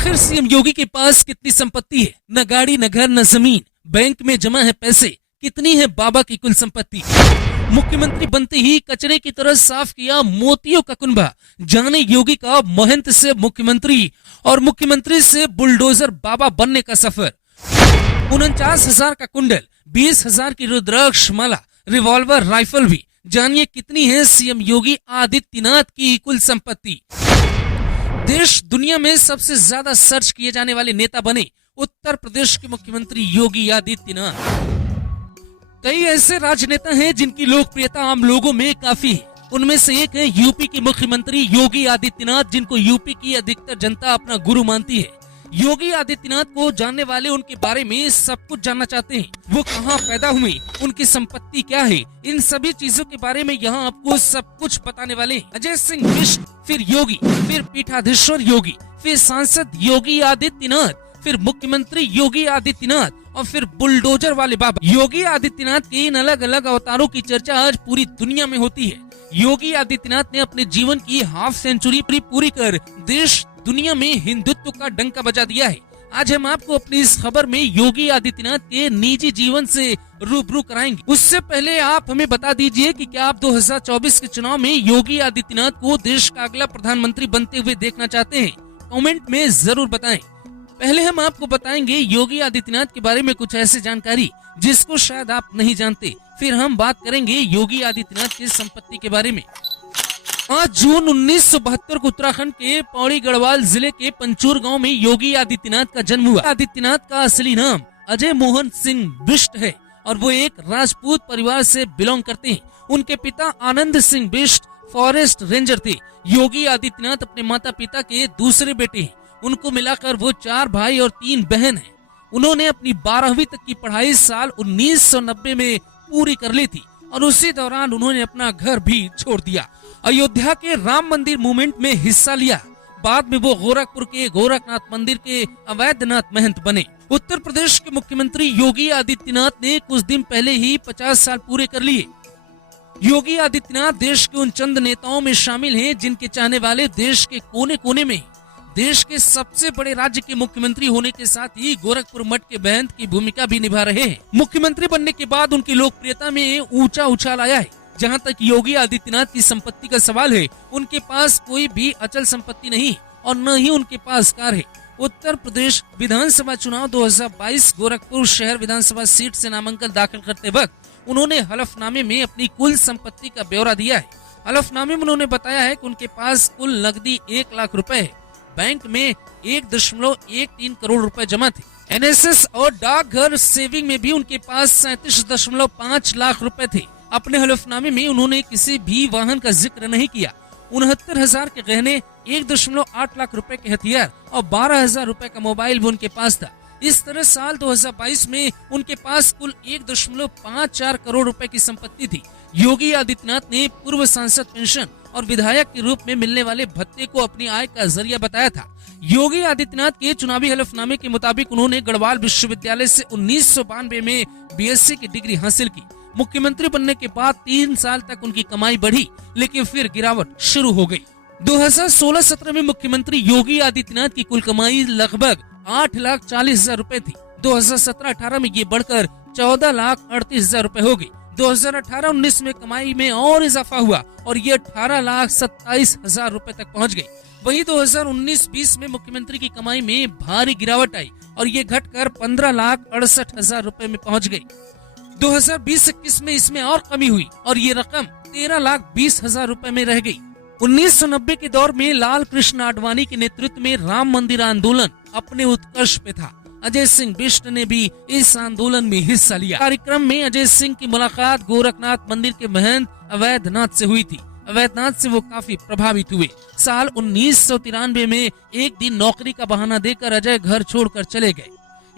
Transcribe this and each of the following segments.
आखिर सीएम योगी के पास कितनी संपत्ति है? न गाड़ी, न घर, न जमीन, बैंक में जमा है पैसे। कितनी है बाबा की कुल संपत्ति? मुख्यमंत्री बनते ही कचरे की तरह साफ किया मोतियों का कुनबा। जाने योगी का महंत से मुख्यमंत्री और मुख्यमंत्री से बुलडोजर बाबा बनने का सफर। 49,000 का कुंडल, 20,000 की रुद्राक्ष माला, रिवॉल्वर, राइफल भी। जानिए कितनी है सीएम योगी आदित्यनाथ की कुल संपत्ति। देश दुनिया में सबसे ज्यादा सर्च किए जाने वाले नेता बने उत्तर प्रदेश के मुख्यमंत्री योगी आदित्यनाथ। कई ऐसे राजनेता हैं जिनकी लोकप्रियता आम लोगों में काफी है। उनमें से एक है यूपी के मुख्यमंत्री योगी आदित्यनाथ, जिनको यूपी की अधिकतर जनता अपना गुरु मानती है। योगी आदित्यनाथ को जानने वाले उनके बारे में सब कुछ जानना चाहते हैं। वो कहाँ पैदा हुए, उनकी संपत्ति क्या है, इन सभी चीजों के बारे में यहाँ आपको सब कुछ बताने वाले हैं। अजय सिंह बिष्ट, फिर योगी, फिर पीठाधीश्वर योगी, फिर सांसद योगी आदित्यनाथ, फिर मुख्यमंत्री योगी आदित्यनाथ और फिर बुलडोजर वाले बाबा। योगी आदित्यनाथ के इन अलग अलग अवतारों की चर्चा आज पूरी दुनिया में होती है। योगी आदित्यनाथ ने अपने जीवन की हाफ सेंचुरी पूरी कर देश दुनिया में हिंदुत्व का डंका बजा दिया है। आज हम आपको अपनी इस खबर में योगी आदित्यनाथ के निजी जीवन से रूबरू कराएंगे। उससे पहले आप हमें बता दीजिए कि क्या आप 2024 के चुनाव में योगी आदित्यनाथ को देश का अगला प्रधानमंत्री बनते हुए देखना चाहते हैं? कमेंट में जरूर बताएं। पहले हम आपको बताएंगे योगी आदित्यनाथ के बारे में कुछ ऐसी जानकारी जिसको शायद आप नहीं जानते। फिर हम बात करेंगे योगी आदित्यनाथ की संपत्ति के बारे में। 5 जून 1972 को उत्तराखंड के पौड़ी गढ़वाल जिले के पंचूर गांव में योगी आदित्यनाथ का जन्म हुआ। आदित्यनाथ का असली नाम अजय मोहन सिंह बिष्ट है और वो एक राजपूत परिवार से बिलोंग करते हैं। उनके पिता आनंद सिंह बिष्ट फॉरेस्ट रेंजर थे। योगी आदित्यनाथ अपने माता पिता के दूसरे बेटे हैं। उनको मिलाकर वो 4 भाई और 3 बहन हैं। उन्होंने अपनी 12वीं तक की पढ़ाई साल 1990 में पूरी कर ली थी और उसी दौरान उन्होंने अपना घर भी छोड़ दिया। अयोध्या के राम मंदिर मूवमेंट में हिस्सा लिया। बाद में वो गोरखपुर के गोरखनाथ मंदिर के अवैधनाथ महंत बने। उत्तर प्रदेश के मुख्यमंत्री योगी आदित्यनाथ ने कुछ दिन पहले ही 50 साल पूरे कर लिए। योगी आदित्यनाथ देश के उन चंद नेताओं में शामिल हैं जिनके चाहने वाले देश के कोने कोने में। देश के सबसे बड़े राज्य के मुख्यमंत्री होने के साथ ही गोरखपुर मठ के महंत की भूमिका भी निभा रहे हैं। मुख्यमंत्री बनने के बाद उनकी लोकप्रियता में ऊंचा उछाल आया है। जहां तक योगी आदित्यनाथ की संपत्ति का सवाल है, उनके पास कोई भी अचल संपत्ति नहीं और न ही उनके पास कार है। उत्तर प्रदेश विधानसभा चुनाव 2022 गोरखपुर शहर विधानसभा सीट से नामांकन दाखिल करते वक्त उन्होंने हलफनामे में अपनी कुल संपत्ति का ब्यौरा दिया है। हलफनामे में उन्होंने बताया है कि उनके पास कुल नकदी 1 लाख रुपए है। बैंक में 1.13 करोड़ रुपए जमा थे। एनएसएस और डाकघर सेविंग में भी उनके पास 37.5 लाख रुपए थे। अपने हलफनामे में उन्होंने किसी भी वाहन का जिक्र नहीं किया। 69,000 के गहने, 1.8 लाख रुपए के हथियार और 12,000 रुपए का मोबाइल भी उनके पास था। इस तरह साल 2022 में उनके पास कुल 1.54 करोड़ रुपए की संपत्ति थी। योगी आदित्यनाथ ने पूर्व सांसद पेंशन और विधायक के रूप में मिलने वाले भत्ते को अपनी आय का जरिया बताया था। योगी आदित्यनाथ के चुनावी हलफनामे के मुताबिक उन्होंने गढ़वाल विश्वविद्यालय से 1992 में बीएससी की डिग्री हासिल की। मुख्यमंत्री बनने के बाद 3 साल तक उनकी कमाई बढ़ी, लेकिन फिर गिरावट शुरू हो गई। 2016-17 में मुख्यमंत्री योगी आदित्यनाथ की कुल कमाई लगभग 8,40,000 रुपए थी। 2017-18 में ये बढ़कर 14,38,000 रुपए हो गई। 2018-19 में कमाई में और इजाफा हुआ और ये 18,27,000 रुपए तक पहुंच गई। वहीं 2019-20 में मुख्यमंत्री की कमाई में भारी गिरावट आई और ये घटकर 15,68,000 रुपए में पहुंच गई। 2020-21 में इसमें और कमी हुई और ये रकम 13,20,000 रुपए में रह गई। 1990 के दौर में लाल कृष्ण आडवाणी के नेतृत्व में राम मंदिर आंदोलन अपने उत्कर्ष पे था। अजय सिंह बिष्ट ने भी इस आंदोलन में हिस्सा लिया। कार्यक्रम में अजय सिंह की मुलाकात गोरखनाथ मंदिर के महंत अवैधनाथ से हुई थी। अवैधनाथ से वो काफी प्रभावित हुए। साल 1993 में एक दिन नौकरी का बहाना देकर अजय घर छोड़कर चले गए।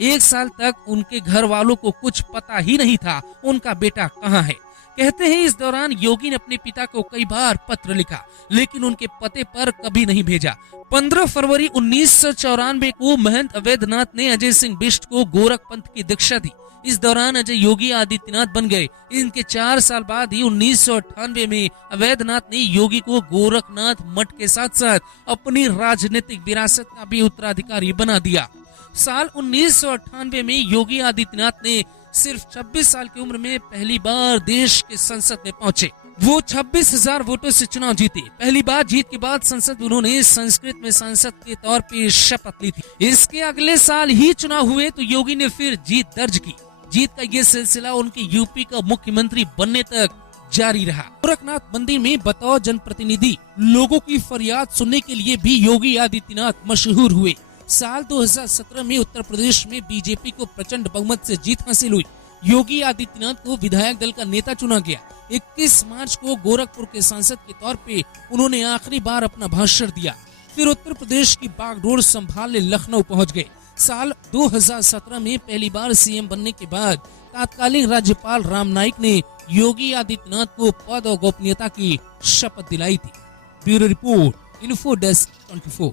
1 साल तक उनके घर वालों को कुछ पता ही नहीं था उनका बेटा कहाँ है। कहते हैं इस दौरान योगी ने अपने पिता को कई बार पत्र लिखा, लेकिन उनके पते पर कभी नहीं भेजा। 15 फरवरी 1994 को महंत अवैधनाथ ने अजय सिंह बिष्ट को गोरख पंथ की दीक्षा दी। इस दौरान अजय योगी आदित्यनाथ बन गए। इनके 4 साल बाद ही 1998 में अवैधनाथ ने योगी को गोरखनाथ मठ के साथ साथ अपनी राजनीतिक विरासत का भी उत्तराधिकारी बना दिया। साल 1998 में योगी आदित्यनाथ ने सिर्फ 26 साल की उम्र में पहली बार देश के संसद में पहुंचे। वो 26,000 वोटों से चुनाव जीते। पहली बार जीत के बाद संसद में उन्होंने संस्कृत में सांसद के तौर पे शपथ ली थी। इसके अगले साल ही चुनाव हुए तो योगी ने फिर जीत दर्ज की। जीत का ये सिलसिला उनके यूपी का मुख्यमंत्री बनने तक जारी रहा। गोरखनाथ मंदिर में बतौर जनप्रतिनिधि लोगों की फरियाद सुनने के लिए भी योगी आदित्यनाथ मशहूर हुए। साल 2017 में उत्तर प्रदेश में बीजेपी को प्रचंड बहुमत से जीत हासिल हुई। योगी आदित्यनाथ को विधायक दल का नेता चुना गया। 21 मार्च को गोरखपुर के सांसद के तौर पे उन्होंने आखिरी बार अपना भाषण दिया। फिर उत्तर प्रदेश की बागडोर संभालने लखनऊ पहुंच गए। साल 2017 में पहली बार सीएम बनने के बाद तत्कालीन राज्यपाल राम नाईक ने योगी आदित्यनाथ को पद और गोपनीयता की शपथ दिलाई थी। Bureau report, info desk 24।